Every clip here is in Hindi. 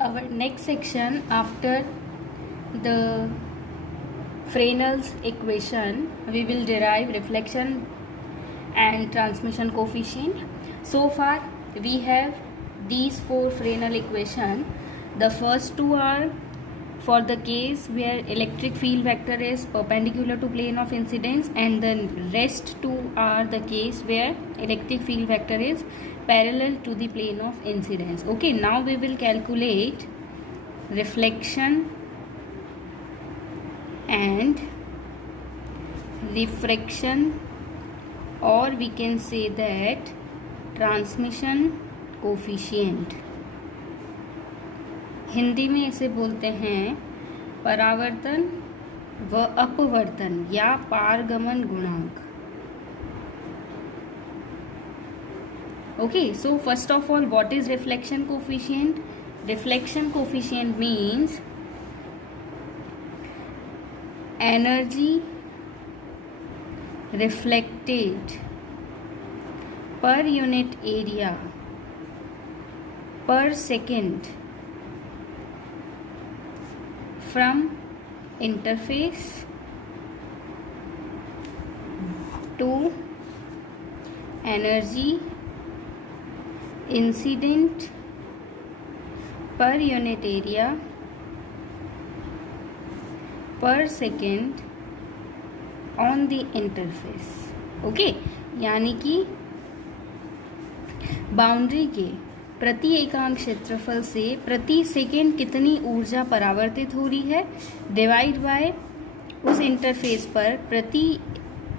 our next section after the Fresnel's equation, we will derive reflection and transmission coefficient. So far we have these four Fresnel equation. The first two are for the case where electric field vector is perpendicular to plane of incidence, and the rest two are the case where electric field vector is parallel to the plane of incidence. Okay, now we will calculate reflection and refraction, or we can say that transmission coefficient. Hindi में इसे बोलते हैं परावर्तन व अपवर्तन या पारगमन गुणांक. Okay, so first of all what is reflection coefficient? Reflection coefficient means energy reflected per unit area per second from interface to energy incident per unit area per second on the interface. Okay, यानी कि बाउंड्री के प्रति एकांक क्षेत्रफल से प्रति सेकेंड कितनी ऊर्जा परावर्तित हो रही है डिवाइड बाय उस इंटरफेस पर प्रति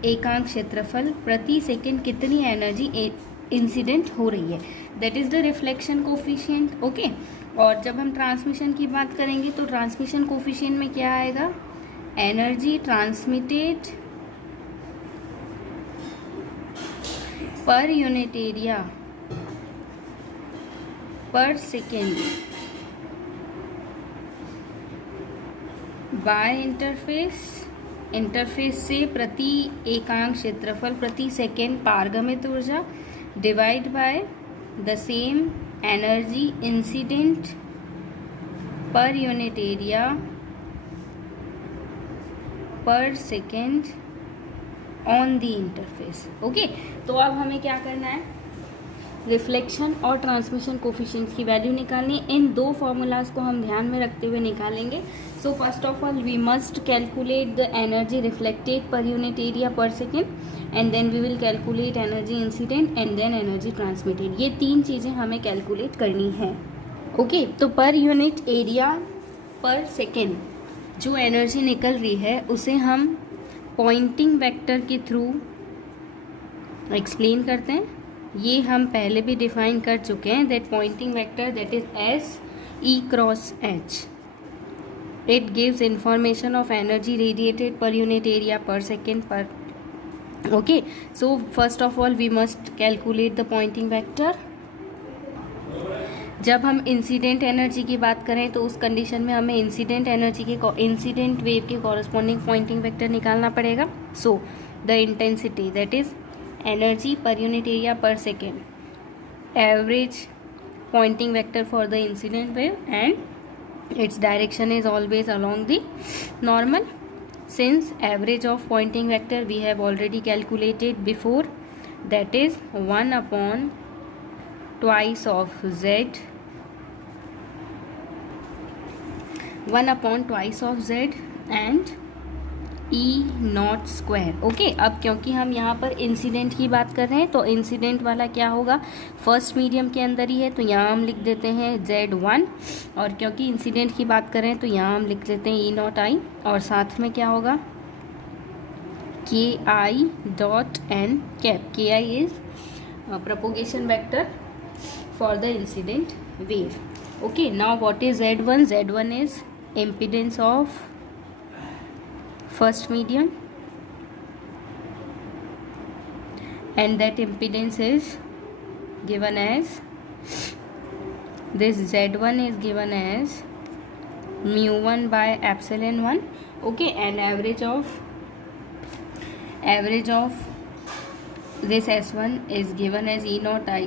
एकांक क्षेत्रफल प्रति सेकेंड कितनी एनर्जी इंसिडेंट हो रही है. That is the reflection coefficient. Okay, और जब हम ट्रांसमिशन की बात करेंगे तो ट्रांसमिशन कोफिशिएंट में क्या आएगा? Energy transmitted per unit area per second by interface से प्रति एकांक क्षेत्रफल प्रति सेकेंड पारगमित ऊर्जा divide by the same energy incident per unit area per second on the interface. Okay, तो अब हमें क्या करना है? रिफ्लेक्शन और ट्रांसमिशन कोफिशिएंट्स की वैल्यू निकालनी. इन दो फॉर्मूलाज को हम ध्यान में रखते हुए निकालेंगे. So first of all we must calculate the energy reflected per unit area per second and then we will calculate energy incident and then energy transmitted. ये तीन चीज़ें हमें कैलकुलेट करनी है. ओके, तो पर यूनिट एरिया पर सेकेंड जो एनर्जी निकल रही है उसे हम पॉइंटिंग वेक्टर के थ्रू एक्सप्लेन करते हैं. ये हम पहले भी डिफाइन कर चुके हैं. That pointing vector that is S E cross H. It gives information of energy radiated per unit area per second पर. Okay, so first of all we must calculate the pointing vector. जब हम इंसिडेंट एनर्जी की बात करें तो उस कंडीशन में हमें इंसिडेंट एनर्जी के इंसिडेंट वेव के कॉरस्पॉन्डिंग पॉइंटिंग वेक्टर निकालना पड़ेगा. So the intensity that is energy per unit area per second, average Poynting vector for the incident wave and its direction is always along the normal. Since average of Poynting vector we have already calculated before, that is 1 upon twice of z, 1 upon twice of z and e not square. Okay, अब क्योंकि हम यहाँ पर इंसिडेंट की बात कर रहे हैं तो इंसिडेंट वाला क्या होगा? फर्स्ट मीडियम के अंदर ही है तो यहाँ हम लिख देते हैं z1, और क्योंकि इंसिडेंट की बात कर रहे हैं तो यहाँ हम लिख लेते हैं e नॉट आई, और साथ में क्या होगा? ki dot n cap. ki is propagation vector for the incident wave. Okay, now what is Z1? Z1 is impedance of first medium, and that impedance is given as this. Z1 is given as mu1 by epsilon 1. Okay, and average of this S1 is given as E naught I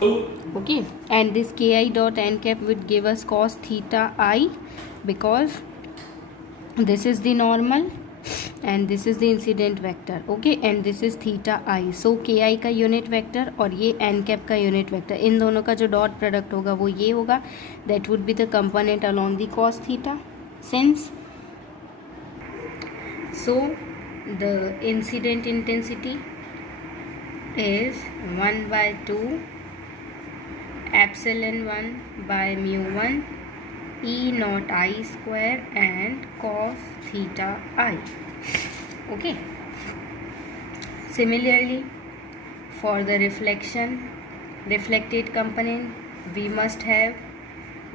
Okay, and this ki dot n cap would give us cos theta I, because this is the normal and this is the incident vector. Okay, and this is theta I. So ki का यूनिट वेक्टर और ये n cap का यूनिट वेक्टर, इन दोनों का जो डॉट प्रोडक्ट होगा वो ये होगा. That would be the component along the cos theta. Since so the incident intensity is 1 by 2 epsilon 1 by mu 1 E naught I square and cos theta I. Okay. Similarly, for the reflected component, we must have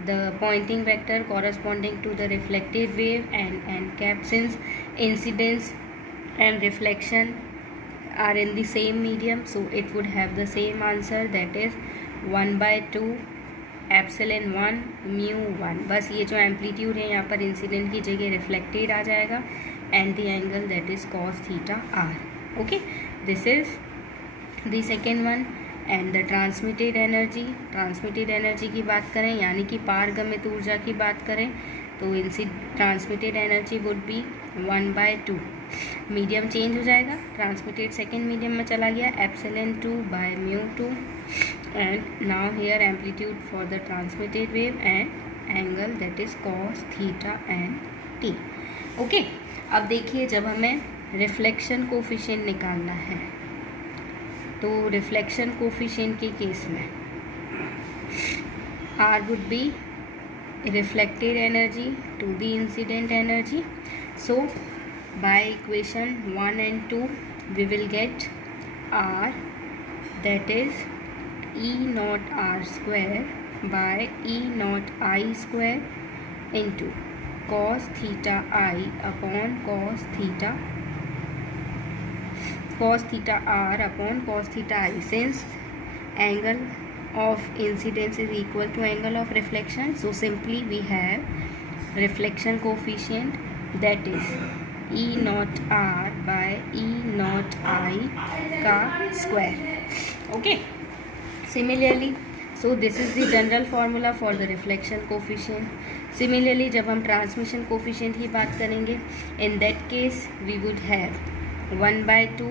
the pointing vector corresponding to the reflected wave and n cap. Since incidence and reflection are in the same medium, so it would have the same answer, that is 1 by 2 epsilon 1 mu 1. बस ये जो एम्पलीट्यूड है यहाँ पर इंसिडेंट की जगह रिफ्लेक्टेड आ जाएगा, and the angle that is cos theta R. Okay, this is the second one. And the transmitted energy की बात करें, यानी कि पारगमित ऊर्जा की बात करें, तो transmitted energy would be 1 by 2. Medium change हो जाएगा, ट्रांसमिटेड सेकेंड मीडियम में चला गया, epsilon 2 by mu 2. And now here amplitude for the transmitted wave and angle that is cos theta and t. Okay, अब देखिए जब हमें रिफ्लेक्शन कोफिशिएंट निकालना है, तो रिफ्लेक्शन कोफिशिएंट के केस में R would be reflected energy to the incident energy. So by equation 1 and 2 we will get R, that is E naught R square by E naught I square into cos theta I upon cos theta R upon cos theta I. Since angle of incidence is equal to angle of reflection, so simply we have reflection coefficient, that is E naught R by E naught I का square. Okay. Similarly, so this is the general formula for the reflection coefficient. Similarly, जब हम transmission coefficient की बात करेंगे, in that case we would have 1 by 2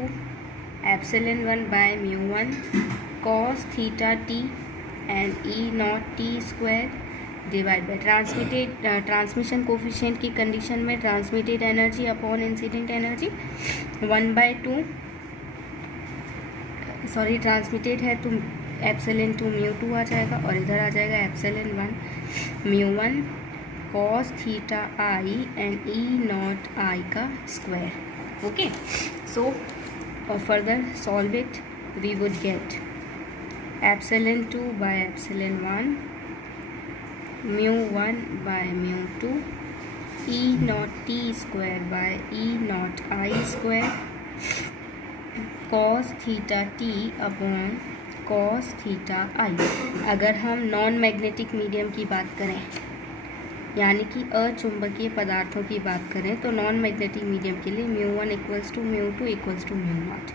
epsilon 1 by mu 1 cos theta t and E naught t square divide by transmission coefficient की कंडीशन में transmitted energy upon incident energy 1 by 2, sorry transmitted है तो एप्सिलॉन 2 म्यू 2 आ जाएगा, और इधर आ जाएगा epsilon 1 mu 1 cos theta i and e naught i का square. Okay, so further solve it, we would get epsilon 2 by epsilon 1 mu 1 by mu 2 e naught t square by e naught i square cos theta t upon cos theta i. अगर हम नॉन मैग्नेटिक मीडियम की बात करें, यानी कि अचुंबकीय पदार्थों की बात करें, तो नॉन मैग्नेटिक मीडियम के लिए mu 1 equals to mu 2 equals to mu not.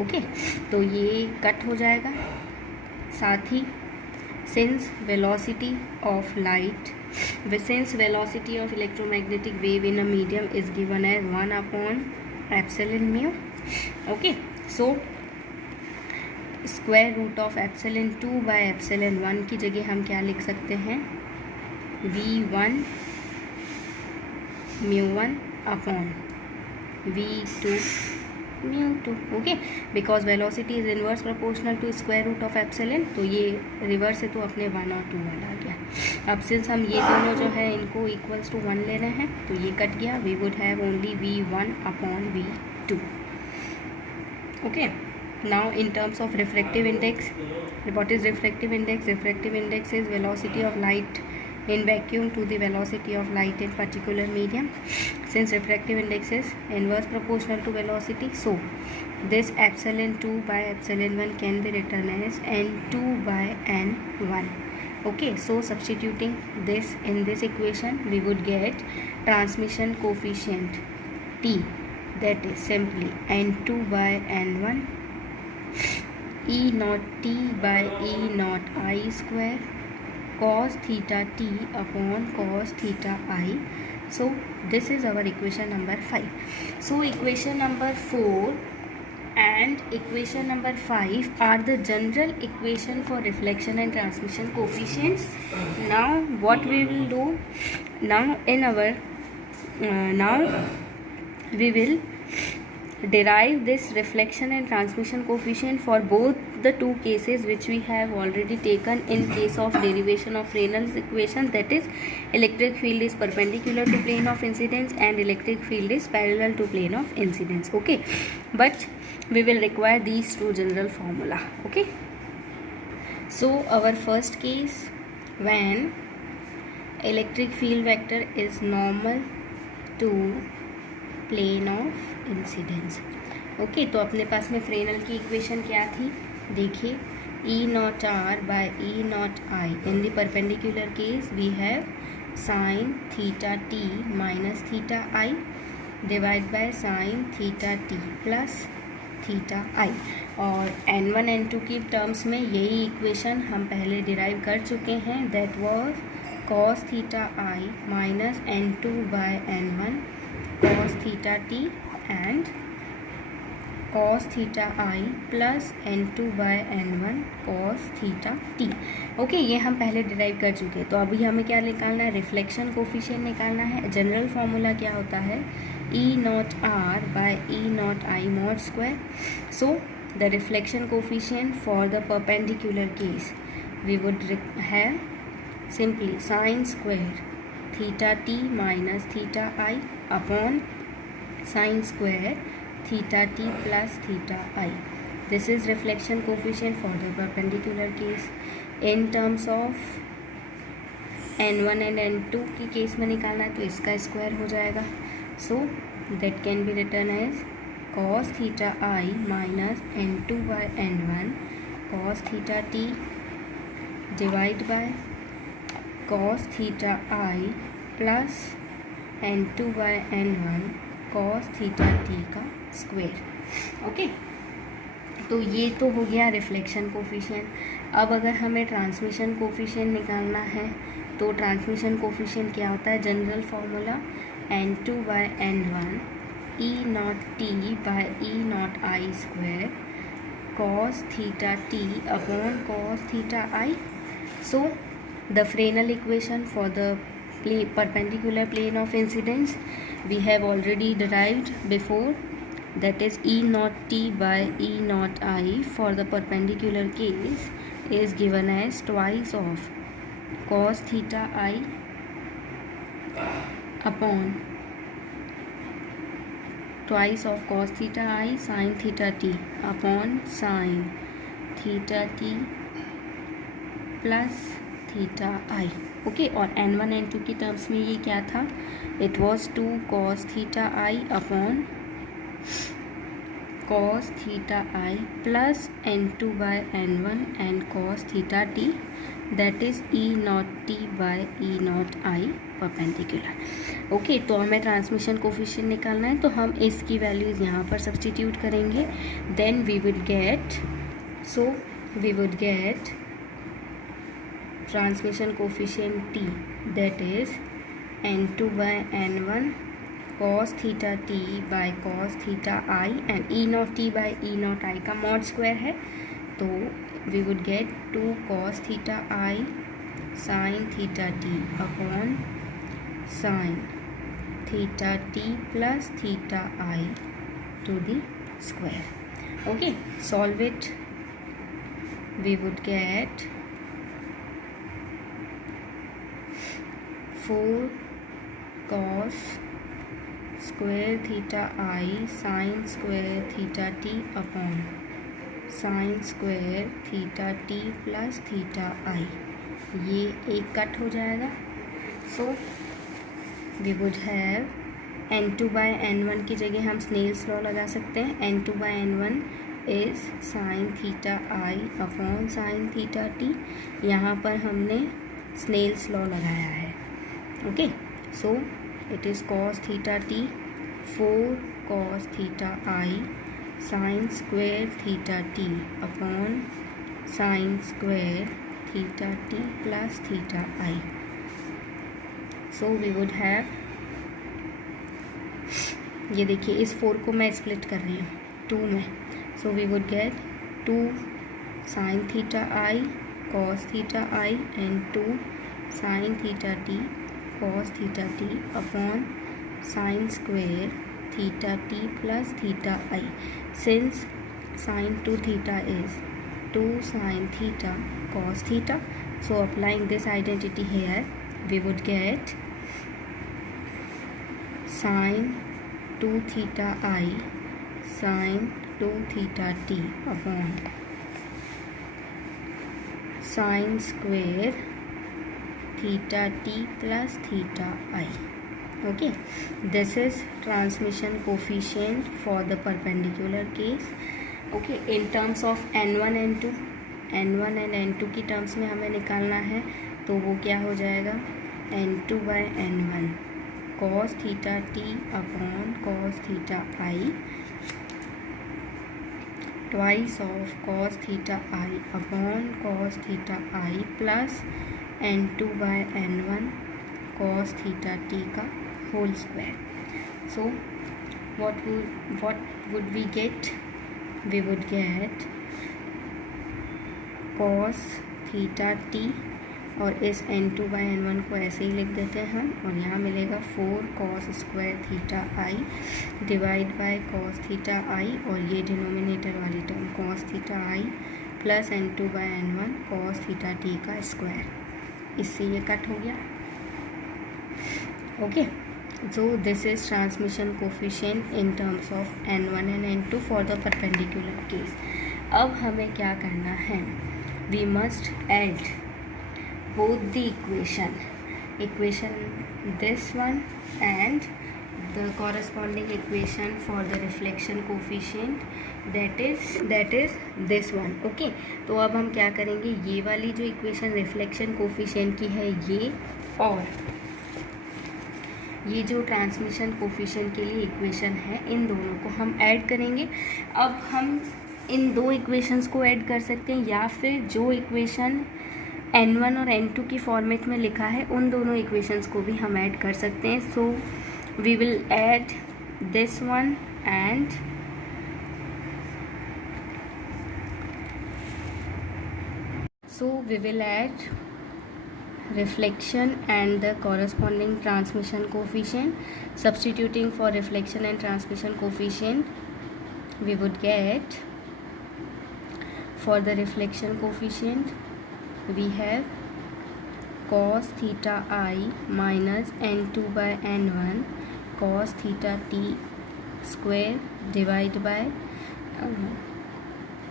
Okay, तो ये कट हो जाएगा. साथ ही since velocity of electromagnetic wave in a medium is given as 1 upon epsilon mu. Okay, so square root of epsilon 2 by epsilon 1 की जगह हम क्या लिख सकते हैं, v1 mu 1 upon v2 mu 2. Okay, because velocity is inverse proportional to square root of epsilon, तो ये रिवर्स है तो अपने 1 और 2 1 आ गया. अब सिंस हम ये दोनों जो है इनको इक्वल्स टू 1 ले रहे हैं, तो ये कट गया, we would have only v1 upon v2. Okay, now in terms of refractive index, what is refractive index? Refractive index is velocity of light in vacuum to the velocity of light in particular medium. Since refractive index is inverse proportional to velocity, so this epsilon 2 by epsilon 1 can be written as n2 by n1. Okay, so substituting this in this equation, we would get transmission coefficient T, that is simply n2 by n1 e naught t by e naught i square cos theta t upon cos theta I. So this is our equation number 5. So equation number 4 and equation number 5 are the general equation for reflection and transmission coefficients. Now what we will do, now in our now we will derive this reflection and transmission coefficient for both the two cases which we have already taken in case of derivation of Reynolds equation, that is electric field is perpendicular to plane of incidence and electric field is parallel to plane of incidence. Okay, but we will require these two general formula. Okay, so our first case, when electric field vector is normal to plane of incidence. Okay, तो अपने पास में फ्रेनल की इक्वेशन क्या थी, देखिए e naught r by e naught i. In the perpendicular case we have sine theta t minus theta i divide by sine theta t plus theta i. और n1 n2 की टर्म्स में यही इक्वेशन हम पहले डिराइव कर चुके हैं, that was cos theta i minus n2 by n1 cos theta t and cos theta I plus n2 by n1 cos theta t. Okay, ये हम पहले डिराइव कर चुके हैं. तो अभी हमें क्या निकालना है, रिफ्लेक्शन कोफिशिएंट निकालना है. जनरल फार्मूला क्या होता है, e naught r by e naught i mod square. So the reflection coefficient for the perpendicular case we would have simply sine square theta t minus theta i upon sine square theta t plus theta i. This is reflection coefficient for the perpendicular case. In terms of n1 and n2 की केस में निकालना है तो इसका स्क्वायर हो जाएगा. So that can be written as cos theta i minus n2 by n1 cos theta t divide by cos theta i plus n2 by n1 cos theta t का स्क्वायर. ओके, तो ये तो हो गया रिफ्लेक्शन कोफिशिएंट. अब अगर हमें ट्रांसमिशन कोफिशिएंट निकालना है तो ट्रांसमिशन कोफिशिएंट क्या होता है, general formula n2 by n1 e naught t by e naught i square cos theta t upon cos theta i. So the Fresnel equation for the perpendicular plane of incidence we have already derived before, that is E naught t by E naught I for the perpendicular case is given as twice of cos theta I upon twice of cos theta I sin theta t upon sin theta t plus theta i. Okay, और n1 n2 की टर्म्स में ये क्या था, it was 2 cos theta i upon cos theta i plus n2 by n1 and cos theta t, that is e naught t by e naught i perpendicular. Okay, तो हमें ट्रांसमिशन कोफिशिएंट निकालना है तो हम इसकी वैल्यूज़ यहाँ पर सब्सटीट्यूट करेंगे. Then we would get transmission coefficient t, that is n2 by n1 cos theta t by cos theta I and e naught t by e naught I का मॉड स्क्वायर है. तो we would get 2 cos theta I sin theta t upon sin theta t plus theta I to the square. Okay, solve it. We would get 4 cos square theta I sin square theta t upon sin square theta t plus theta I. ये एक कट हो जाएगा. So we would have n2 by n1 की जगह हम स्नेल्स लॉ लगा सकते हैं. n2 by n1 is sine theta i upon sine theta t. यहाँ पर हमने स्नेल्स लॉ लगाया है. Okay, so it is cos theta t 4 cos theta i sine square theta t upon sine square theta t plus theta i. So we would have, ये देखिए इस 4 को मैं स्प्लिट कर रही हूँ 2 में. So we would get 2 sine theta i cos theta i and 2 sine theta t cos theta t upon sine square theta t plus theta i. Since sine two theta is 2 sine theta cos theta, so applying this identity here we would get sin 2 theta I sin 2 theta t upon sin square theta t plus theta I. Okay, this is transmission coefficient for the perpendicular case. Okay, in terms of n1 n2 n1 and n2 की टर्म्स में हमें निकालना है, तो वो क्या हो जाएगा n2 by n1 cos theta t upon cos theta i twice of cos theta i upon cos theta i plus n2 by n1 cos theta t का होल स्क्वायर. सो what would we get? We would get cos theta t और इस n2 बाई n1 को ऐसे ही लिख देते हैं हम, और यहाँ मिलेगा 4 cos square theta i divide by cos theta i, और ये डिनोमिनेटर वाली term cos theta i plus n2 by n1 cos theta t का स्क्वायर. इससे ये कट हो गया. Okay, so this is transmission coefficient in terms of n1 and n2 for the perpendicular case. अब हमें क्या करना है? We must add both the equation this one and the corresponding equation for the reflection coefficient, that is this one. Okay, तो अब हम क्या करेंगे, ये वाली जो इक्वेशन रिफ्लेक्शन कोफिशिएंट की है ये, और ये जो ट्रांसमिशन कोफिशिएंट के लिए इक्वेशन है, इन दोनों को हम ऐड करेंगे. अब हम इन दो इक्वेशंस को ऐड कर सकते हैं, या फिर जो इक्वेशन n1 और n2 की फॉर्मेट में लिखा है उन दोनों इक्वेशंस को भी हम ऐड कर सकते हैं. So we will add this one and we will add reflection and the corresponding transmission coefficient. Substituting for reflection and transmission coefficient, we would get, for the reflection coefficient we have cos theta I minus n2 by n1 cos theta t square divide by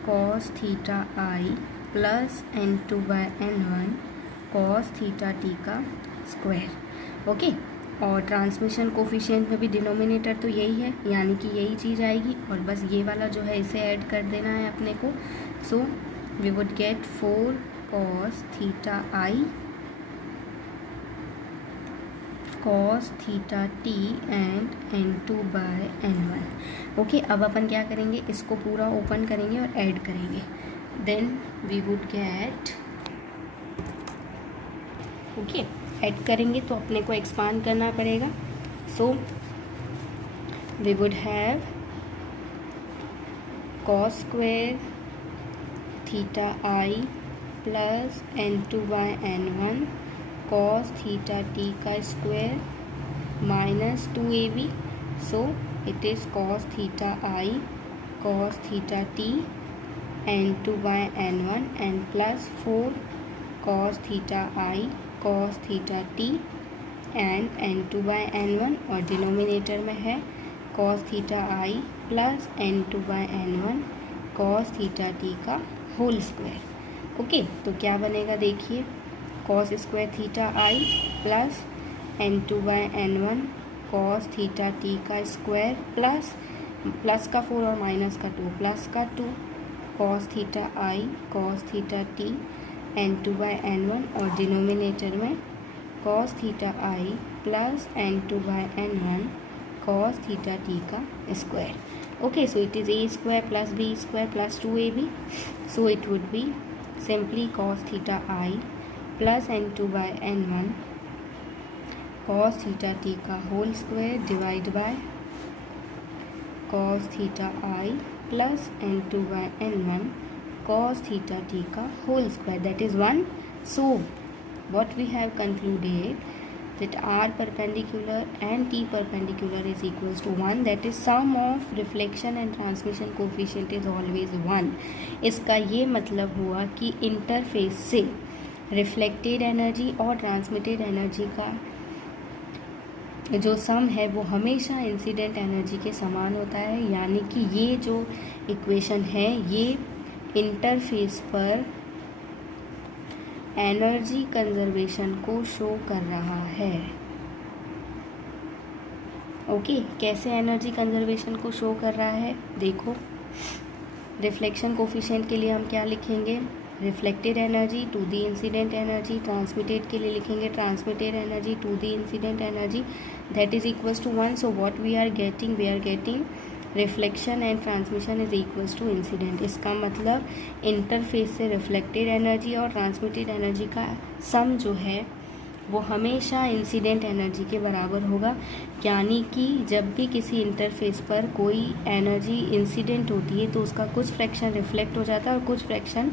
cos theta I plus n2 by n1 cos theta t का स्क्वायर. ओके, और ट्रांसमिशन कोफिशिएंट में भी डिनोमिनेटर तो यही है, यानी कि यही चीज़ आएगी, और बस ये वाला जो है इसे ऐड कर देना है अपने को. So we would get 4 cos theta i cos theta t and n2 by n1. Okay, अब अपन क्या करेंगे, इसको पूरा ओपन करेंगे और ऐड करेंगे. then we would get, okay, add करेंगे तो अपने को एक्सपांड करना पड़ेगा. So we would have cos square theta i plus n2 by n1 cos theta t का square minus 2ab. So it is cos theta i cos theta t n2 by n1 and plus 4 cos theta I cos theta t and n2 by n1, और डिनोमिनेटर में है cos theta I plus n2 by n1 cos theta t का होल स्क्वायर. ओके, तो क्या बनेगा देखिए, cos square theta I plus n2 by n1 cos theta t का स्क्वायर प्लस का 4 और माइनस का 2 प्लस का 2 cos theta I cos theta t n2 by n1, और डिनोमिनेटर में cos theta I plus n2 by n1 cos theta t का square. Okay, so it is a square plus b square plus 2ab. So it would be simply cos theta I plus n2 by n1 cos theta t का whole square divide by cos theta I plus n2 by n1 cos theta t का whole square, that is 1. So what we have concluded that r perpendicular and t perpendicular is equals to 1, that is sum of reflection and transmission coefficient is always 1. इसका ये मतलब हुआ कि इंटरफेस से रिफ्लेक्टेड एनर्जी और ट्रांसमिटेड एनर्जी का जो सम है वो हमेशा इंसिडेंट एनर्जी के समान होता है, यानी कि ये जो इक्वेशन है ये इंटरफेस पर एनर्जी कंजर्वेशन को शो कर रहा है. ओके, कैसे एनर्जी कंजर्वेशन को शो कर रहा है देखो. रिफ्लेक्शन कोफिशिएंट के लिए हम क्या लिखेंगे, reflected energy to the incident energy. Transmitted के लिए लिखेंगे transmitted energy to the incident energy, that is equals to 1. सो what we are getting reflection and transmission is equals to incident. इसका मतलब इंटरफेस से रिफ्लेक्टेड एनर्जी और ट्रांसमिटेड एनर्जी का सम जो है वो हमेशा इंसिडेंट एनर्जी के बराबर होगा, यानी कि जब भी किसी इंटरफेस पर कोई एनर्जी इंसिडेंट होती है तो उसका कुछ फ्रैक्शन रिफ्लेक्ट हो जाता है और कुछ फ्रैक्शन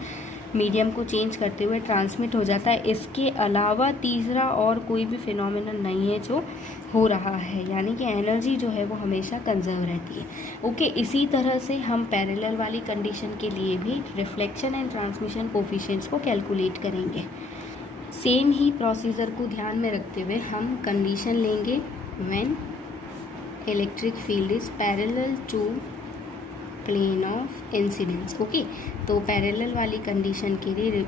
मीडियम को चेंज करते हुए ट्रांसमिट हो जाता है. इसके अलावा तीसरा और कोई भी फिनोमिनन नहीं है जो हो रहा है, यानी कि एनर्जी जो है वो हमेशा कंजर्व रहती है. ओके, इसी तरह से हम पैरेलल वाली कंडीशन के लिए भी रिफ्लेक्शन एंड ट्रांसमिशन कोफिशिएंट्स को कैलकुलेट करेंगे. सेम ही प्रोसीजर को ध्यान में रखते हुए हम कंडीशन लेंगे when electric field is parallel to plane of incidence. Okay, तो पैरेलल वाली कंडीशन के लिए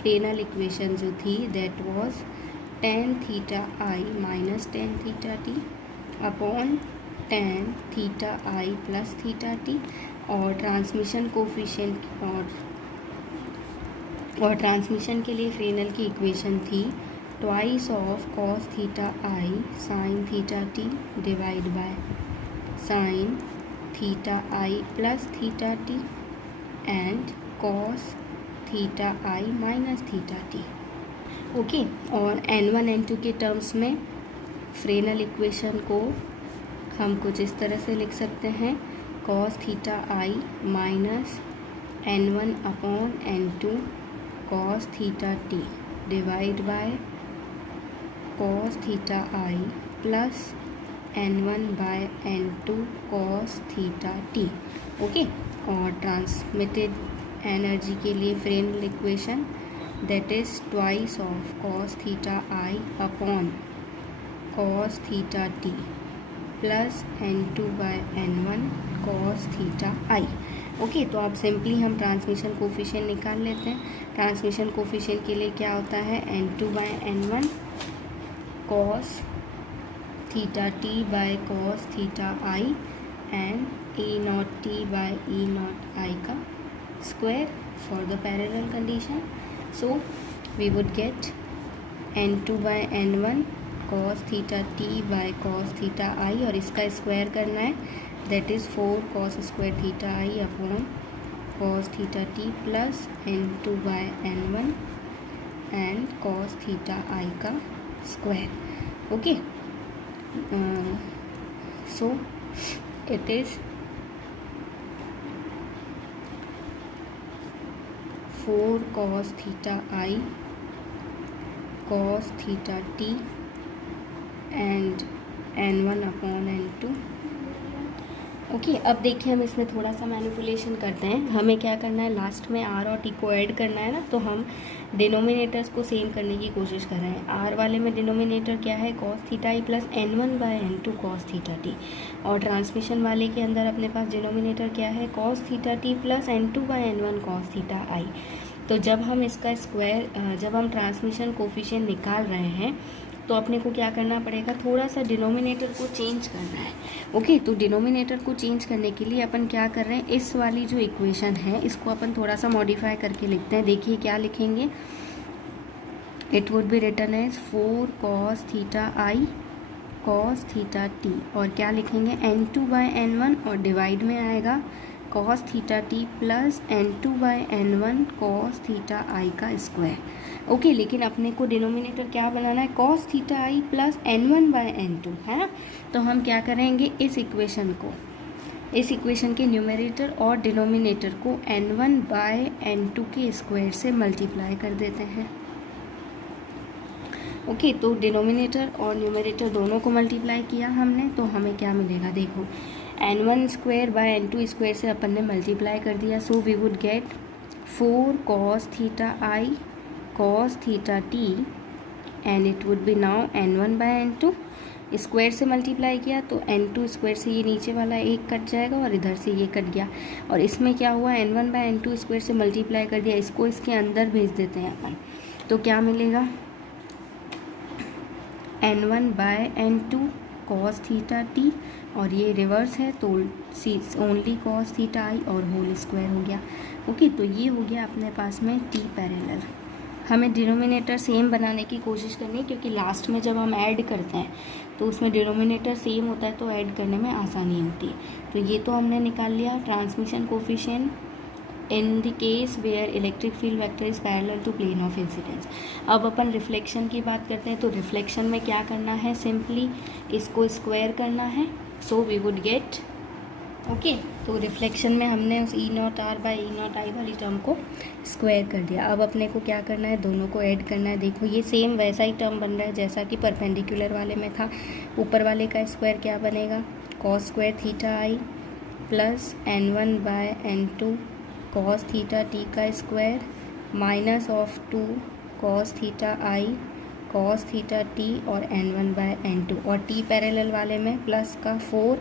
फ्रेनल इक्वेशन जो थी that was tan theta i minus tan theta t upon tan theta i plus theta t, और ट्रांसमिशन कोफिशिएंट और ट्रांसमिशन के लिए फ्रेनल की इक्वेशन थी twice of cos theta I sin theta t divide bye sin theta i plus theta t and cos theta i minus theta t. Okay, और n1 n2 के टर्म्स में फ्रेनल इक्वेशन को हम कुछ इस तरह से लिख सकते हैं cos theta i minus n1 upon n2 cos theta t divide by cos theta i plus n1 by n2 cos theta t. Okay, और ट्रांसमिटेड एनर्जी के लिए Fresnel equation that is twice of cos theta i upon cos theta t plus n2 by n1 cos theta i. Okay, तो अब सिंपली हम ट्रांसमिशन कोफिशिएंट निकाल लेते हैं. ट्रांसमिशन कोफिशिएंट के लिए क्या होता है n2 by n1 cos theta t by cos theta i and e naught t by e naught i का square for the parallel condition. So we would get n2 by n1 cos theta t by cos theta i, और इसका स्क्वायर करना है that is 4 cos square theta i upon cos theta t plus n2 by n1 and cos theta i का square. Okay, so it is 4 cos theta I cos theta t and n1 upon n2. Okay, अब देखिए हम इसमें थोड़ा सा मैनिपुलेशन करते हैं. हमें क्या करना है, लास्ट में r और t को ऐड करना है ना, तो हम डिनोमिनेटर्स को सेम करने की कोशिश कर रहे हैं. r वाले में डिनोमिनेटर क्या है cos theta i plus n1 by n2 cos theta t, और ट्रांसमिशन वाले के अंदर अपने पास डिनोमिनेटर क्या है cos theta t plus n2 by n1 cos theta i. तो जब हम इसका स्क्वायर जब हम ट्रांसमिशन कोफिशिएंट निकाल रहे हैं तो अपने को क्या करना पड़ेगा, थोड़ा सा डिनोमिनेटर को चेंज करना है. ओके, तो डिनोमिनेटर को चेंज करने के लिए अपन क्या कर रहे हैं, इस वाली जो इक्वेशन है इसको अपन थोड़ा सा मॉडिफाई करके लिखते हैं. देखिए क्या लिखेंगे, it would be written as 4 cos theta i cos theta t, और क्या लिखेंगे n2/n1 और डिवाइड में आएगा cos theta t plus n2/n1 cos theta i का स्क्वायर। ओके, लेकिन अपने को डिनोमिनेटर क्या बनाना है, cos theta i plus n1/n2 है ना। तो हम क्या करेंगे, इस इक्वेशन के न्यूमरेटर और डिनोमिनेटर को n1/n2 के स्क्वायर से मल्टीप्लाई कर देते हैं। ओके, तो डिनोमिनेटर और न्यूमरेटर दोनों को मल्टीप्लाई किया हमने, तो हमें क्या मिलेगा, देखो n1² से अपन ने मल्टीप्लाई कर दिया, so we would get 4 cos theta i cos theta t and it would be now n1/n2। Square से मल्टीप्लाई किया तो n2² से ये नीचे वाला एक कट जाएगा और इधर से ये कट गया, और इसमें क्या हुआ, n1/n2² से मल्टीप्लाई कर दिया, इसको इसके अंदर भेज देते हैं अपन, तो क्या मिलेगा n1/n2 cos थीटा टी, और ये रिवर्स है तो ओनली cos थीटा आई और होल स्क्वायर हो गया। ओके, तो ये हो गया अपने पास में टी पैरेलल। हमें डिनोमिनेटर सेम बनाने की कोशिश करनी है, क्योंकि लास्ट में जब हम ऐड करते हैं तो उसमें डिनोमिनेटर सेम होता है तो ऐड करने में आसानी होती है। तो ये तो हमने निकाल लिया transmission coefficient in the case where electric field vector is parallel to plane of incidence. अब अपन रिफ्लेक्शन की बात करते हैं, तो रिफ्लेक्शन में क्या करना है, सिंपली इसको स्क्वायर करना है, so we would get okay. तो रिफ्लेक्शन में हमने उस E0R/E0I वाली टर्म को स्क्वायर कर दिया। अब अपने को क्या करना है, दोनों को ऐड करना है। देखो ये सेम वैसा ही टर्म बन रहा है जैसा कि परपेंडिकुलर वाले में था। ऊपर वाले का स्क्वायर क्या बनेगा, cos² theta i plus n1/n2 cos theta t का square minus of 2 cos theta i cos theta t और n1/n2, और टी पैरेलल वाले में प्लस का 4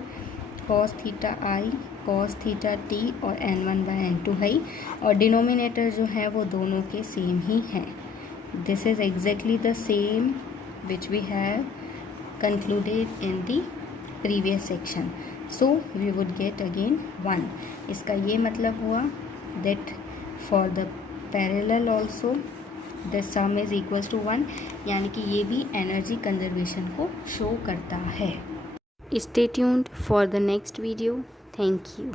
cos theta i cos theta t और n1/n2 है, और डिनोमिनेटर जो है वो दोनों के सेम ही हैं। This is exactly the same which we have concluded in the previous section, so we would get again 1। इसका ये मतलब हुआ that for the parallel also the sum is equals to 1, यानी कि ये भी एनर्जी कंजर्वेशन को शो करता है। Stay tuned for the next video. Thank you.